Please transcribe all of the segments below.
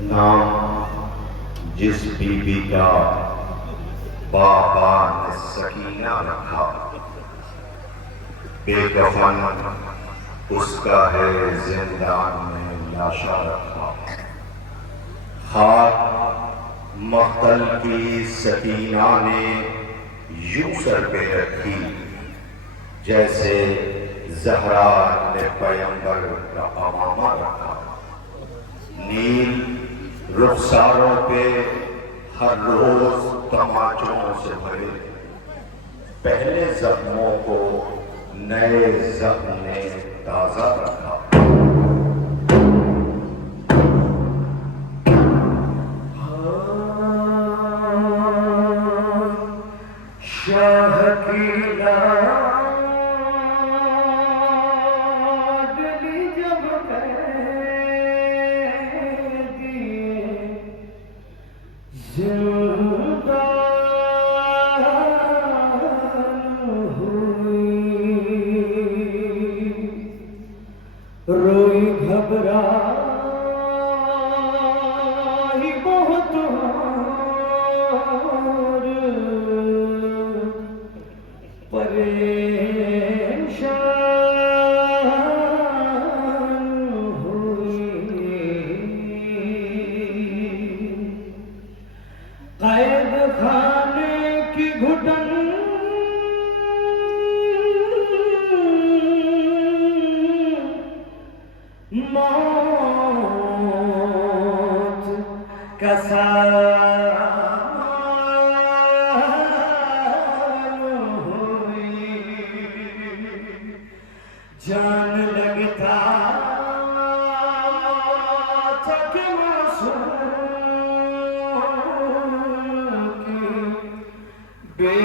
نام جس be be کا بابا نے سکینہ رکھا، بے کفن اس کا ہے زندان میں لاشا رکھا۔ خاک مقتل کی سکینہ نے یوں سر پہ رکھی، جیسے زہرا نے پیغمبر کا امامہ رکھا۔ نیل رخساروں پہ ہر روز تماچوں سے بھرے، پہلے زخموں کو نئے زخم نے تازہ رکھا۔ شاہ کی لاڈلی جب روئی گھبرائی بہت اور پریشان ہوئی، قید خانے کی گھٹن موت کا سال ہوئی، جان لگتا تھا کہ معصوم کی بے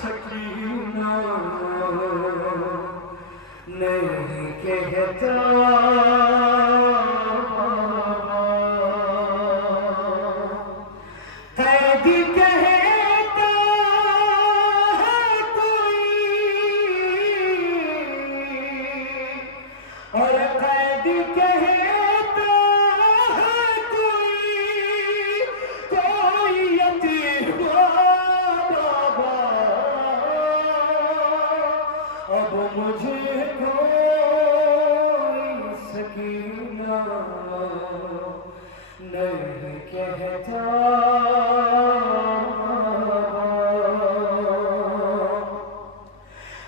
سکینہ نہیں کہتا قیدی کہتا ہے کوئی، اور قیدی کہتا ہے کوئی یتیم بابا، اب مجھے کوئی سکینہ نہیں کہتا۔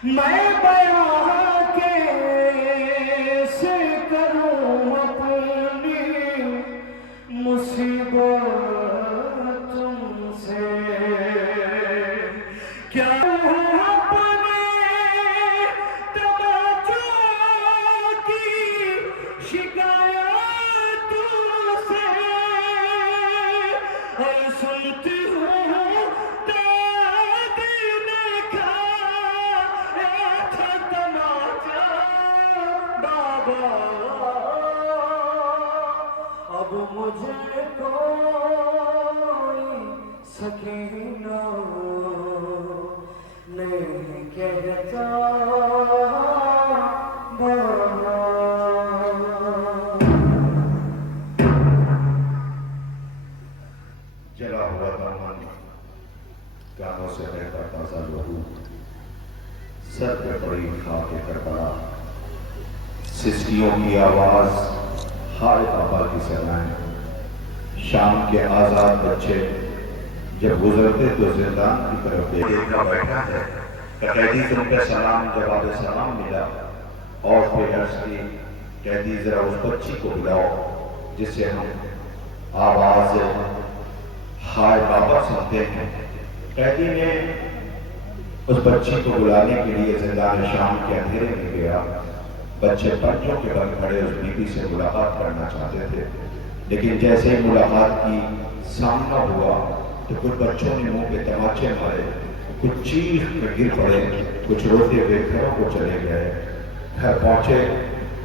میں بیان کیسے کروں اپنی مصیبت تم سے، کیا اپنے تماچوں کی شکایت تم سے، اور سنتی ہوں دادی نے کھایا تھا تماچا بابا، اب مجھے کوئی سکینہ نہیں کہتا بابا۔ جلا ہوا دامن گانوں سے بہتا تازہ لہو، سر پہ پڑی خاک کربلا، سسکیوں کی آواز، ہائے بابا کی سلائیں۔ شام کے آزاد بچے جب گزرتے تو زندان کی طرف دیکھا بیٹھا ہے، قیدی تم پہ سلام جواب سلام ملا، اور پھر عرض کی قیدی ذرا اس بچی کو بلاؤ جس سے ہم آواز ہائے بابا سنتے ہیں۔ قیدی نے اس بچی کو بلانے کے لیے زندان شام کے اندھیرے میں گیا۔ بچے پنجوں کے بل کھڑے اس بی بی سے ملاقات کرنا چاہتے تھے، لیکن جیسے ہی ملاقات کی سامنا ہوا تو کچھ بچوں نے منہ پہ تماچے مارے، کچھ چیخ کر گر پڑے، کچھ روتے ہوئے گھروں کو چلے گئے۔ گھر پہنچے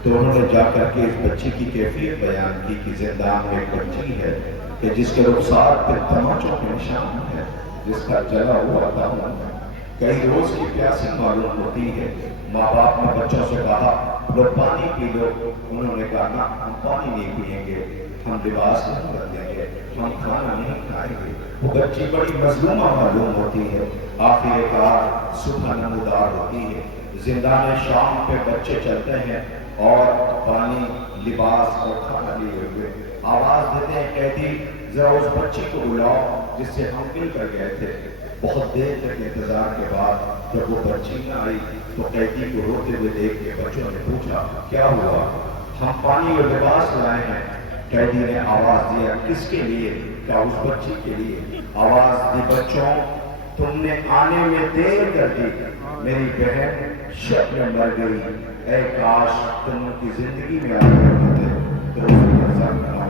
تو انہوں نے جا کر کے اس بچی کی کیفیت بیان کی کہ زندان میں ایک بچی ہے کہ جس کے رخسار پہ تماچوں کے نشان ہے، جس کا جلا ہوا دامن ہے، کئی روز کی پیاسی معلوم ہوتی ہے۔ ماں باپ نے بچوں سے کہا لو پانی پی لو، انہوں نے کہا نہ ہم پانی نہیں پیئیں گے، ہم لباس نہیں بدلیں گے، ہم کھانا نہیں کھائیں گے۔ وہ بچی بڑی مظلومہ معلوم ہوتی ہے، آخر کار صبح نمودار ہوتی ہے۔ زندان شام پہ بچے چلتے ہیں اور پانی، لباس اور کھانا لیے ہوئے آواز دیتے ہیں قیدی ذرا اس بچی کو بلاؤ جس سے ہم مل کر گئے تھے۔ بہت دیر تک انتظار کے بعد جب وہ بچی نہ آئی تو قیدی کو روتے ہوئے دیکھ کے بچوں نے پوچھا کیا ہوا؟ ہم پانی اور لباس لائے ہیں۔ قیدی نے آواز دیا کس کے لیے؟ کیا اس بچی کے لیے؟ آواز دی بچوں تم نے آنے میں دیر کر دی، میری بہن شب میں مر گئی، اے کاش تم ان کی زندگی میں آ کر ہوتے تو اس کی نظر نہ ہوتا۔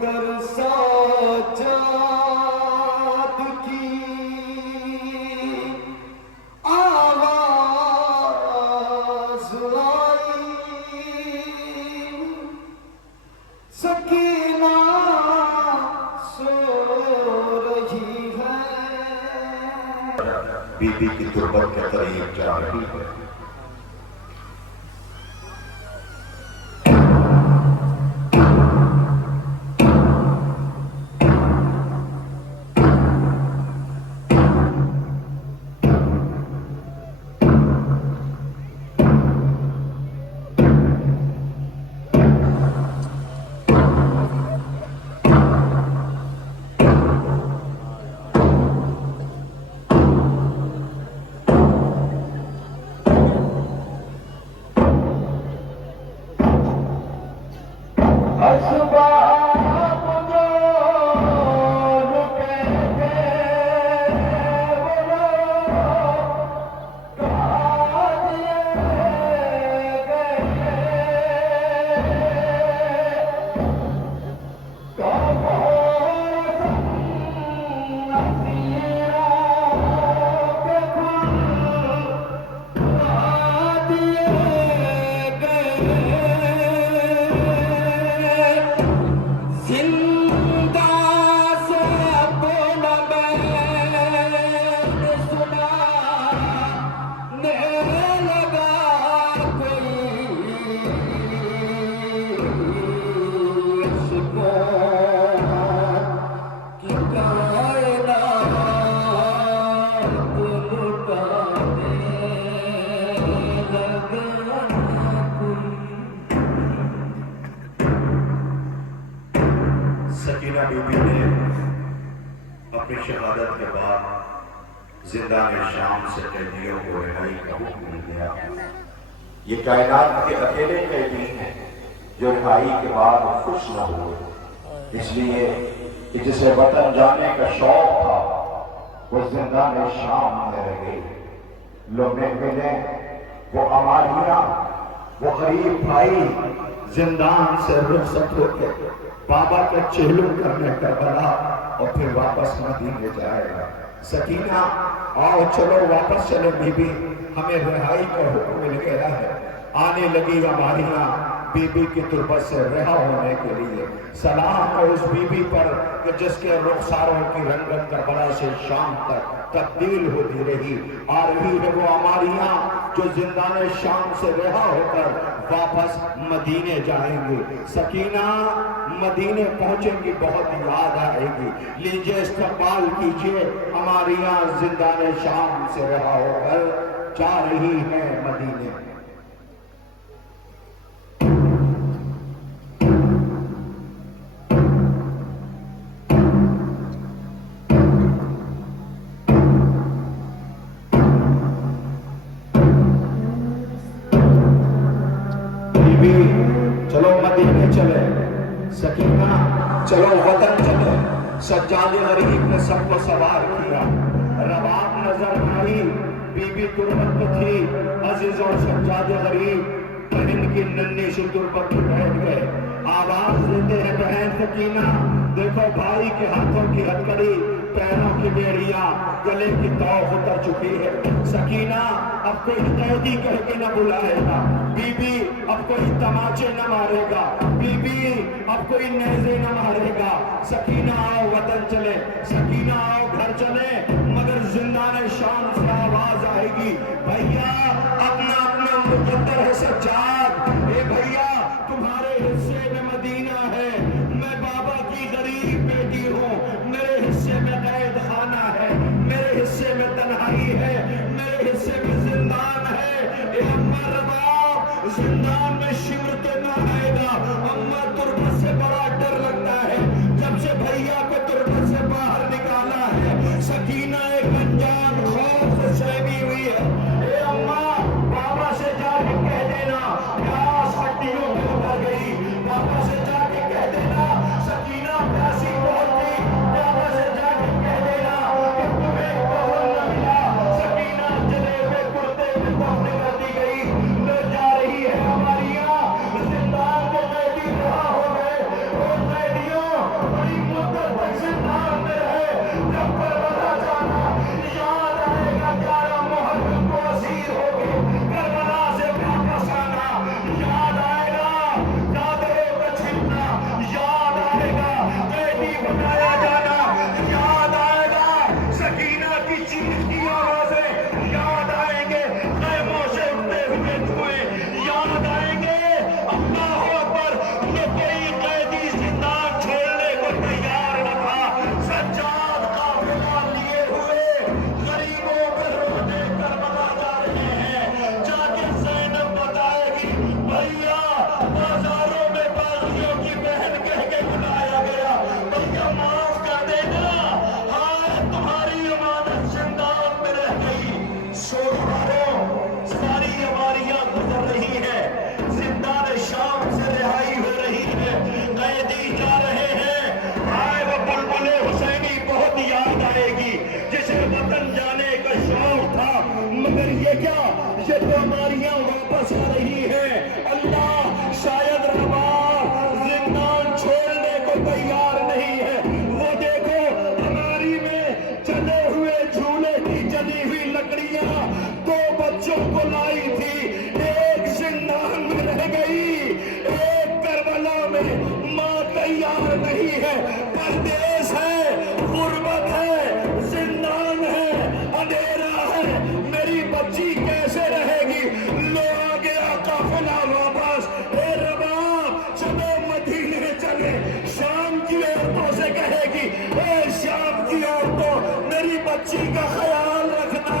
مگر سجاد کی آواز آئی، سکینہ سو رہی ہے، بی بی کی تربت کے قریب جا رہی ہے۔ سکینہ بی بی نے اپنی شہادت کے بعد زندان شام سے قیدیوں کو رہائی کا حکم مل گیا۔ یہ کائنات کے اکیلے قیدی ہیں جو رہائی کے بعد خوش نہ ہوئے، اس لیے کہ جسے وطن جانے کا شوق تھا وہ زندان شام میں رہ گئی۔ لوگ ملے وہ اماریاں، وہ غریب بھائی زندان سے رخصت ہو کے بابا کا چہلم کرنے کربلا اور پھر واپس مدینے جائے گا۔ سکینہ آؤ چلو واپس چلے بی بی، ہمیں رہائی کا حکم مل گیا ہے۔ آنے لگی ہماریاں بی بی کی تربت سے رہا ہونے کے لیے۔ سلام ہے اس بی بی پر کہ جس کے رخساروں کی رنگت کربلا سے شام تک تبدیل ہوتی رہی۔ آ رہی ہے وہ ہماریاں جو زندان شام سے رہا ہو کر واپس مدینے جائیں گے۔ سکینہ مدینے پہنچیں گی، بہت یاد آئے گی، لیجئے استقبال کیجئے، ہماریاں زندان شام سے رہا ہو کر جا رہی ہیں مدینے۔ چلو مدینے چلے، سکینہ چلو وطن چلے۔ سجاد غریب نے سب کو سوار کیا، رباب نظر آئی، بی بی تربت تھی، عزیزوں سجاد غریب بہن کی ننھی سی تربت میں بیٹھ گئے۔ آواز دیتے ہیں بہن سکینہ، دیکھو بھائی کے ہاتھوں کی ہتھکڑی، پیروں کی بیڑیاں، گلے کی توف اتر چکی ہے۔ سکینہ اب کوئی قیدی کہہ کے نہ بلائے گا، بی بی اب کوئی تماچے نہ مارے گا، بی بی اب کوئی نیزے نہ مارے گا۔ سکینہ آؤ وطن چلے، سکینہ آؤ گھر چلے، مگر زندان شام سے آواز آئے گی، بھیا اپنا اپنا مقدر ہے سجاد، اے بھیا تمہارے حصے میں مدینہ ہے، میں بابا کی غریب بیٹی ہوں، میرے حصے میں قید خانہ ہے، میرے حصے میں تنہائی ہے، میرے حصے میں زندان ہے۔ اے اماں رباب زندان میں شمر تو نہ آئے گا، اماں تربت سے بڑا ڈر لگتا ہے، جب سے بھیا کو تربت سے باہر نکالا ہے۔ سکینہ ایک انجان خوف سے سہمی ہوئی ہے۔ اے اماں بابا سے جا کے کہہ دینا، یا سکینہ ماں تیار نہیں ہے، پردیس ہے، غربت ہے، زندان ہے، اندھیرا ہے، میری بچی کیسے رہے گی؟ لو آ گیا قافلہ واپس، اے رباب چلو مدینے چلے، شام کی عورتوں سے کہے گی اے شام کی عورتوں میری بچی کا خیال رکھنا،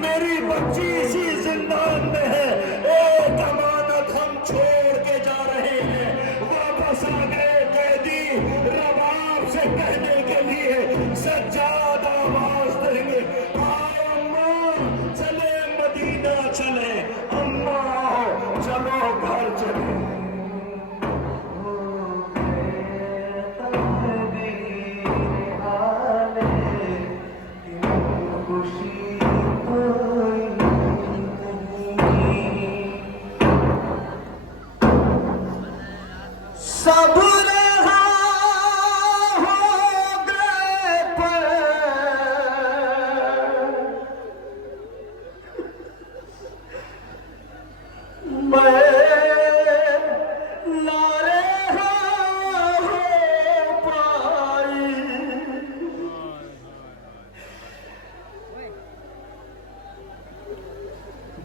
میری بچی اسی زندان میں ہے، ایک امانت ہم چھوڑ کے جا رہے ہیں۔ واپس آ گئے قیدی رباب سے کہنے کے لیے، سجاد آواز دیں گے آؤ اماں چلے مدینہ چلے، اماں آؤ چلو گھر چلے۔ سب رہا ہو گئے پر میں نہ رہا ہو پائی،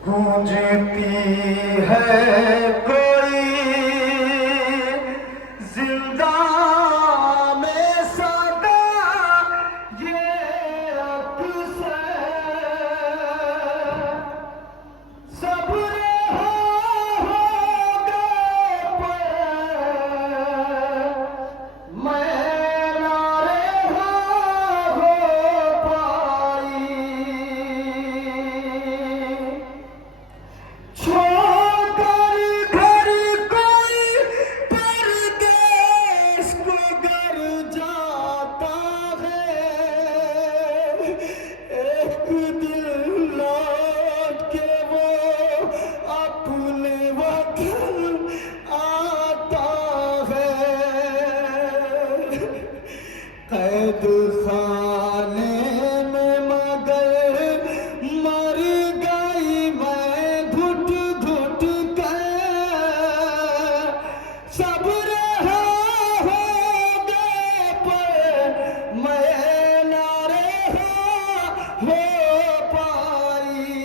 گونجتی ہے کوئی زندہ میں صدا یہ اکثر، سب رہا ہو گئے پر میں نہ رہا ہو پائی، چھوڑ کر گھر کوئی پردیس کو گر جاتا ہے، ایک دن لوٹ کے وہ اپنے وطن آتا ہے، قید خانے میں مگر مر گئی میں گھٹ گھٹ کر، سب رہا ہو گئے پر میں نہ رہا ہو پائی،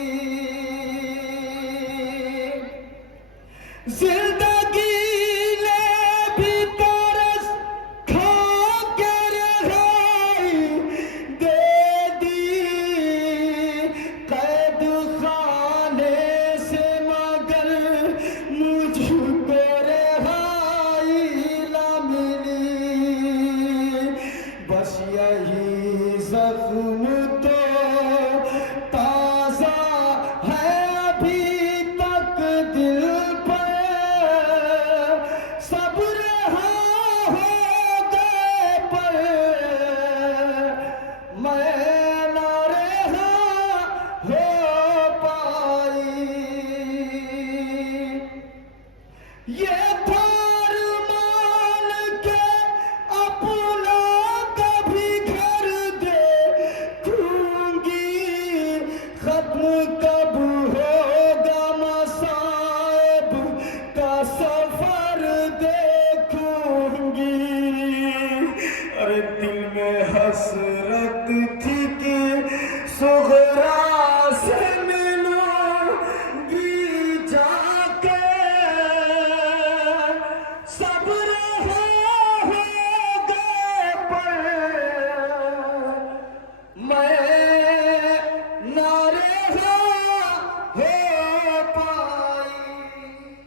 زندگی نے بھی ترس کھا کے رہائی دے دی، قید خانے سے مگر مجھ کو رہائی نہ ملی، بس یہی زخم تو تازہ ہے ابھی تک دل پر، سب رہا ہو گئے پر میں نہ رہا ہو پائی، یہ تھار مان کے اپنا کبھی گھر دیکھوں گی، ختم کب ہوگا مصائب کا سفر دے